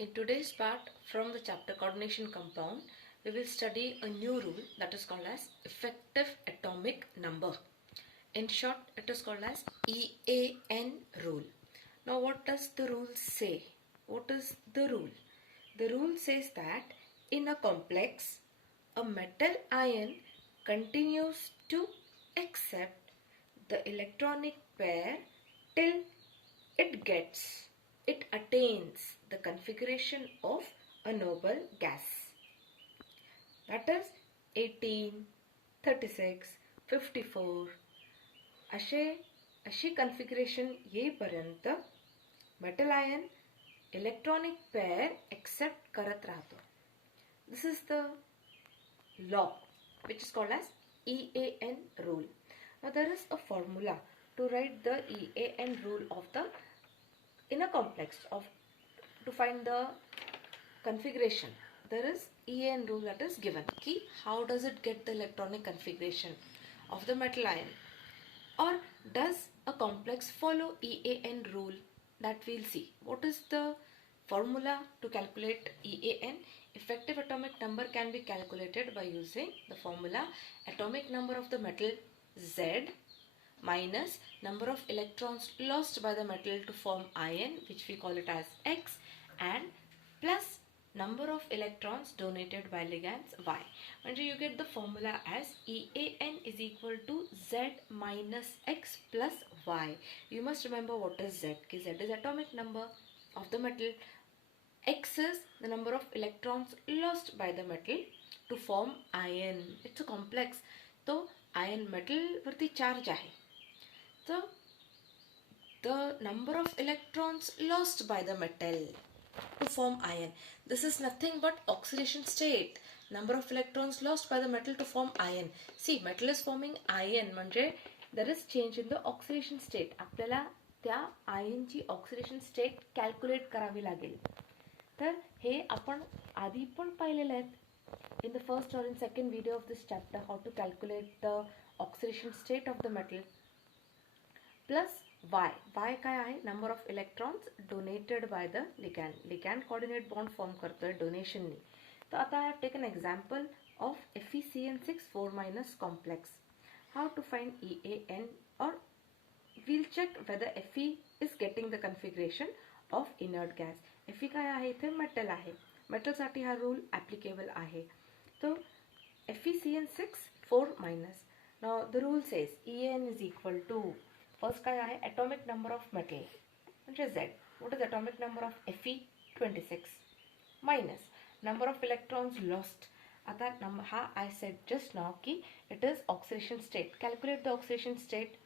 In today's part from the chapter Coordination Compound, we will study a new rule that is called as effective atomic number. In short, it is called as EAN rule. Now what does the rule say? What is the rule? The rule says that in a complex, a metal ion continues to accept the electronic pair till it attains the configuration of a noble gas. That is 18, 36, 54 अशी configuration येईपर्यंत metal ion electronic pair accept करत राहतो. This is the law which is called as EAN rule. Now there is a formula to write the EAN rule of the in a complex of to find the configuration. There is EAN rule that is given. Key, how does it get the electronic configuration of the metal ion? Or does a complex follow EAN rule? That we'll see. What is the formula to calculate EAN? Effective atomic number can be calculated by using the formula atomic number of the metal Z minus number of electrons lost by the metal to form ion, which we call it as X, and plus number of electrons donated by ligands Y. And you get the formula as EAN is equal to Z minus X plus Y. You must remember what is Z. Z is atomic number of the metal. X is the number of electrons lost by the metal to form ion. It's a complex. So ion metal वरती charge आहे. So the number of electrons lost by the metal to form ion. This is nothing but oxidation state. Number of electrons lost by the metal to form ion. See, metal is forming ion म्हणजे there is change in the oxidation state. आपल्याला त्या ion ची oxidation state calculate करावी लागेल. तर हे आपण आधी पण पाहिलेले आहेत in the first or in second video of this chapter how to calculate the oxidation state of the metal plus Y. Y काय आहे? Number of electrons donated by the ligand. Ligand coordinate bond form करतोय donation ने. तो आता I have taken example of FeCN6 4- complex. How to find EAN, or we'll check whether Fe is getting the configuration of inert gas. Fe काय आहे? इथे metal आहे. metal साठी हा rule applicable आहे. तो FeCN6 4-. Now the rule says EAN is equal to first काय आहे? Atomic number of metal म्हणजे Z. What is atomic number of Fe? 26 minus number of electrons lost. आता हा I said just now की it is oxidation state. Calculate the oxidation state.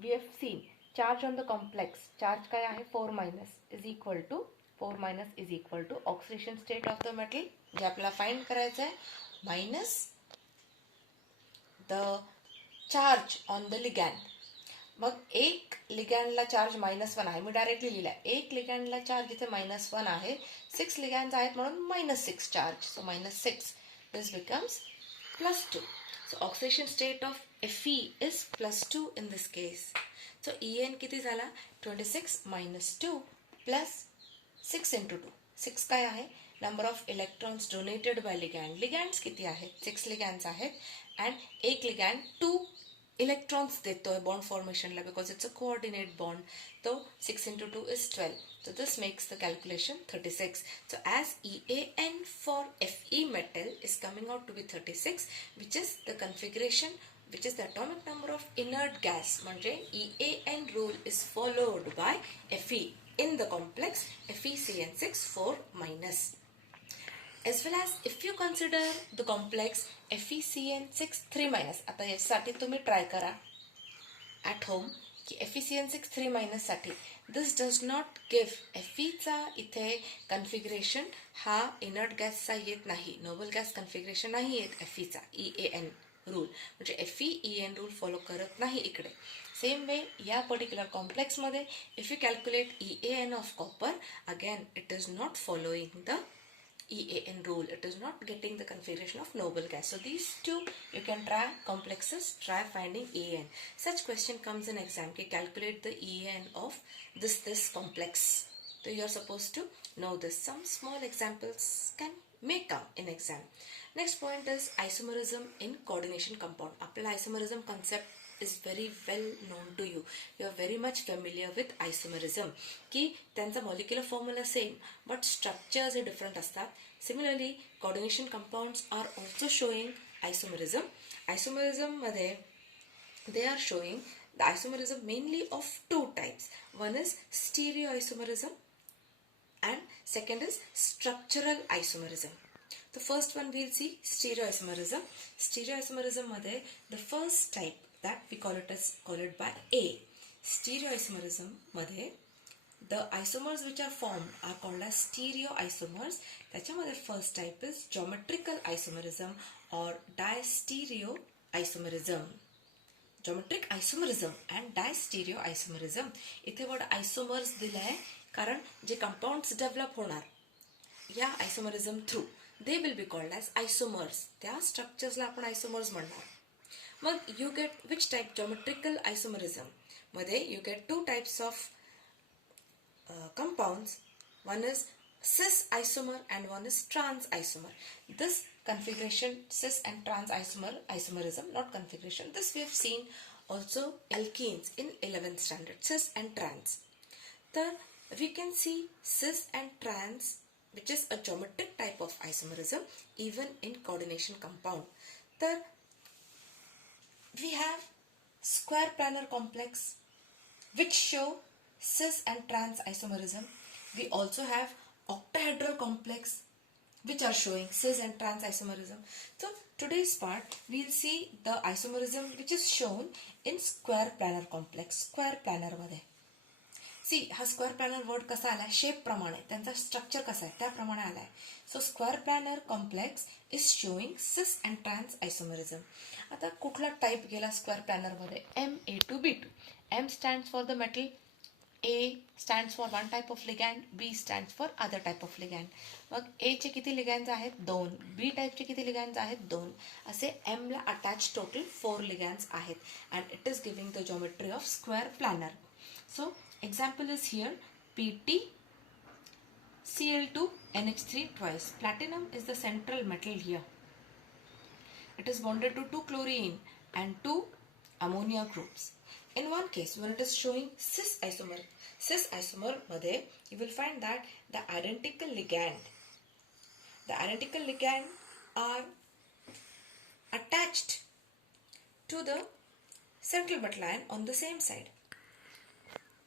We have seen charge on the complex. Charge काय आहे? 4- is equal to 4- is equal to oxidation state of the metal जे आपल्याला find करायचं आहे minus the charge on the ligand. मग एक लिगॅंडला charge -1 आहे. मी directly लिहिला एक लिगॅंडला charge इथे -1 आहे. 6 लिगॅंड्स आहेत म्हणून -6 charge. So -6 this becomes +2. So oxidation state of Fe is +2 in this case. So EN किती झाला? 26 - 2 प्लस 6 × 2. 6 काय आहे? Number of electrons donated by ligand. Ligands किती आहेत? 6 लिगॅंड्स आहेत अँड एक लिगॅंड 2 electrons देतोय bond formation ला because it's a coordinate bond. So 6 × 2 is 12. So this makes the calculation 36. So as EAN for Fe metal is coming out to be 36, which is the configuration, which is the atomic number of inert gas. म्हणजे EAN rule is followed by Fe in the complex FeCN6 4-. As well as if you consider the complex FeCN6 3-. आता यासाठी तुम्ही try करा at home की FeCN6 3- साठी this does not give Fe चा इथे configuration हा इनर्ट गॅसचा येत नाही. नोबल गॅस कन्फिगरेशन नाही येत Fe चा EAN रूल म्हणजे Fe EAN रूल फॉलो करत नाही इकडे. सेम वे या पर्टिक्युलर कॉम्प्लेक्स मध्ये if you calculate EAN of copper again it is not following the EAN rule. It is not getting the configuration of noble gas. So these two you can try complexes, try finding EAN. Such question comes in exam. Calculate the EAN of this complex. So you are supposed to know this. Some small examples may come in exam. Next point is isomerism in coordination compound. आपला isomerism concept is very well known to you. You are very much familiar with isomerism. की त्यांचा molecular formula same but structures हे different असतात. Similarly, coordination compounds are also showing isomerism. Isomerism मध्ये they are showing the isomerism mainly of two types. One is stereoisomerism and second is structural isomerism. The first one we'll see stereoisomerism. Stereoisomerism madhe the first type that we call it by A. Stereoisomerism madhe the isomers which are formed are called as stereoisomers. त्याच्यामध्ये first type is geometrical isomerism or distereoisomerism. Geometric isomerism and distereoisomerism. इथे word isomers दिलाय कारण जे compounds develop होणार या isomerism through they will be called as isomers. त्या structures ला आपण isomers म्हणणार. मग you get which type? Geometrical isomerism मध्ये you get two types of compounds. One is cis isomer and one is trans isomer. This configuration cis and trans isomerism, not configuration, this we have seen also alkenes in 11th standard, cis and trans. Then we can see cis and trans, which is a geometric type of isomerism even in coordination compound. Then we have square planar complex which show cis and trans isomerism. We also have octahedral complex which are showing cis and trans isomerism. So today's part we'll see the isomerism which is shown in square planar complex. Square planar मध्ये सी हा square planner word कसा आलाय shape प्रमाणे त्यांचा structure कसा आहे त्याप्रमाणे आलाय. So square planar complex is showing cis and trans isomerism. आता कुठला टाईप गेला स्क्वेअर प्लॅनर मध्ये Ma2B2. M stands for the metal, A stands for one type of ligand, B stands for other type of ligand. Mug A चे किती लिगॅन्ड्स आहेत 2, B टाईपचे किती लिगॅन्ड्स आहेत 2, असे M ला अटॅच टोटल 4 लिगॅन्ड्स आहेत and it is giving the geometry of square planar. So example is here Pt Cl2 NH3 twice. Platinum is the central metal here. It is bonded to 2 chlorine and 2 ammonia groups. In one case, when it is showing cis isomer madhe, you will find that the identical ligand are attached to the central metal ion on the same side.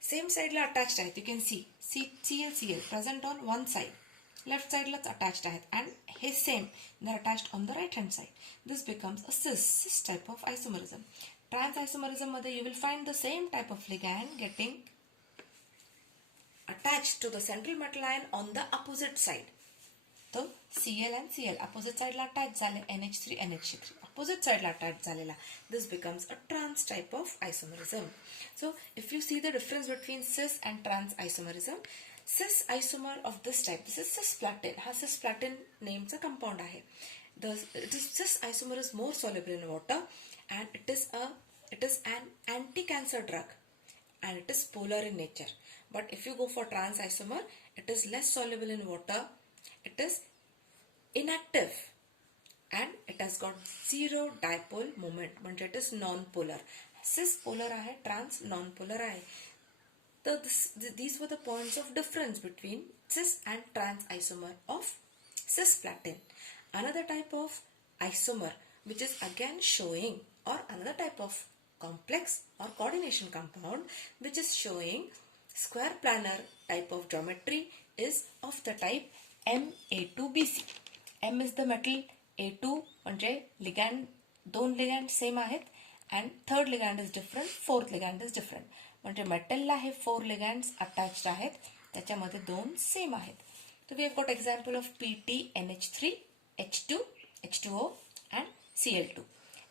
Same side la attached आहेत. You can see Cl present on one side. Left side laच attached आहेत and hey same they are attached on the right hand side. This becomes a cis type of isomerism. Trans isomerism मध्ये you will find the same type of ligand getting attached to the central metal ion on the opposite side. So Cl and Cl opposite side La attached झाले, NH3 NH3 opposite side ला attached झालेला. This becomes a trans type of isomerism. So if you see the difference between cis and trans isomerism, cis isomer of this type, this is cisplatin. हा cisplatin nameचा compound आहे. This cis isomer is more soluble in water and it is an anti-cancer drug and it is polar in nature. But if you go for trans isomer, it is less soluble in water, it is inactive and it has got zero dipole moment, म्हणजे it is non-polar. Cis polar आहे, trans non-polar आहे. So these were the points of difference between cis and trans isomer of cisplatin. Another type of isomer which is again showing, or another type of complex or coordination compound which is showing square planar type of geometry is of the type Ma2Bc. M is the metal, A2 म्हणजे ligand, 2 ligand same आहेत and third ligand is different, fourth ligand is different. म्हणजे मेटलला हे 4 ligands attached आहेत, त्याच्यामध्ये 2 same आहेत. So we have got example of Pt NH3 H2 H2O and Cl2.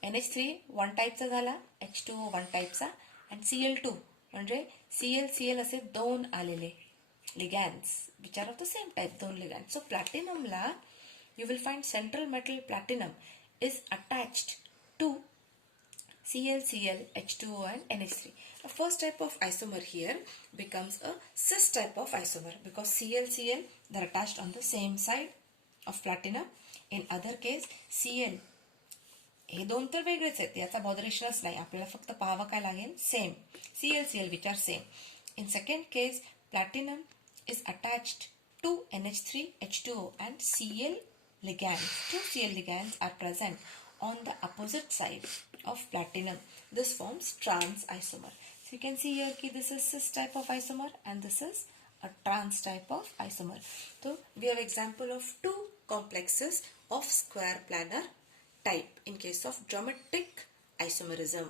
NH3 one टाईपचा झाला, H2O one टाईपचा and Cl2 म्हणजे Cl असे 2 आलेले ligands which are of the same type, 2 ligands. So platinum La you will find central metal platinum is attached to ClCl, H2O and NH3. The first type of isomer here becomes a cis type of isomer because ClCl, they are attached on the same side of platinum. In other case, Cl हे दोन तर वेगळेच आहेत, याचा बॉदरेशनच नाही, आपल्याला फक्त पाहावं काय लागेल, same ClCl which are same. In second case, platinum is attached to NH3, H2O and Cl ligands. Two Cl ligands are present on the opposite side of platinum. This forms trans isomer. So you can see here that this is cis type of isomer and this is a trans type of isomer. So we have example of two complexes of square planar type in case of geometric isomerism.